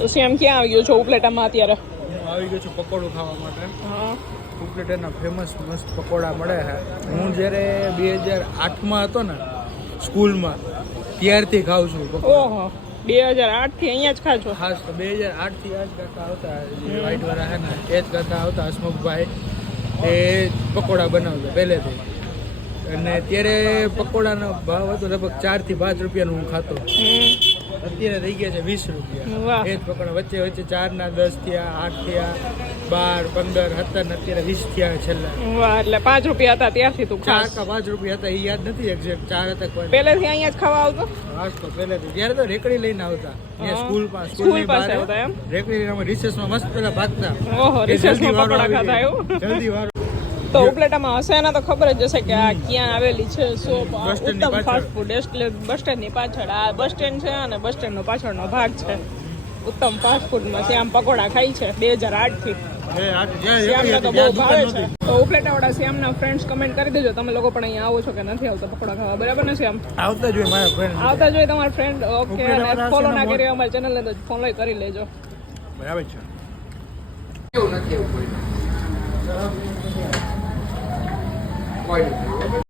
તો શ્યામ ક્યાં આવી ગયો છો ઉપલેટામાં અત્યારે? હું આવી ગયો છું પકોડું ખાવા માટે. હા. ઉપલેટાના ફેમસ મસ્ત પકોડા મળે છે. હું જ્યારે 2008માં હતો ને સ્કૂલમાં ત્યારથી ખાઉં છું પકોડા. ઓહો, 2008 થી અહીંયા જ ખાજો? ખાસ તો 2008 થી આ જ કાકા આવતા, વ્હાઈટ વાળા હે ને એ જ કાકા આવતા, હસમુખભાઈ, એ પકોડા બનાવતા પહેલેથી. અને ત્યારે પકોડાનો ભાવ હતો લગભગ 4 થી 5 રૂપિયાનું હું ખાતો. અત્યારે થઈ ગયા છે 20 રૂપિયા. વાહ. એ જ પકોડા વચ્ચે વચ્ચે 4 ના 10 થયા, 8 થયા, 12, 15, 17 ને અત્યારે 20 થયા છેલ્લા. વાહ, એટલે 5 રૂપિયા હતા ત્યાંથી તું 4 ખાસ? કા 5 રૂપિયા હતા એ યાદ નથી એક્ઝેક્ટ. 4 હતા કોઈ. પહેલેથી અહીંયા જ ખાવા આવતો? હાસ તો પહેલેથી. ત્યારે તો રેકડી લઈને આવતા. હા. સ્કૂલ સ્કૂલ પાસે આવતા એમ? રેકડી લઈને રિસેસમાં મસ્ત પેલા ભાગતા. ઓહો, કે રિસેસમાં જલ્દી વારો પકોડા આવી ખાતા જાય. એવું? જલ્દી વારો. તો ઉપલેટામાં હશે ને તો ખબર જ હશે કે આ ક્યાં આવેલી છે શોપ. બસ સ્ટેન્ડની ઉત્તમ પાછળ. ફાસ્ટ ફૂડ એટલે બસ સ્ટેન્ડ ની પાછળ. આ બસ સ્ટેન્ડ છે અને બસ સ્ટેન્ડ નો પાછળનો ભાગ છે. ઉત્તમ ફાસ્ટ ફૂડમાં શ્યામ પકોડા ખાઈ છે 2008 થી. શ્યામને તો બહુ ભાવે છે. તો ઉપલેટાવાળા શ્યામના ફ્રેન્ડ્સ કમેન્ટ કરી દેજો તમે લોકો પણ અહીંયા આવો છો કે નથી આવતા પકોડા ખાવા, બરાબર ને શ્યામ? આવતા જોઈએ મારા ફ્રેન્ડ. આવતા જોઈએ તમારા ફ્રેન્ડ. ઓકે, ઉપલેટાવાળા ફોલો ના છે ને કરી અમારી ચેનલને તો ફોલો કરી લેજો. બરાબર છે. એવું નથી એવું કોઈ.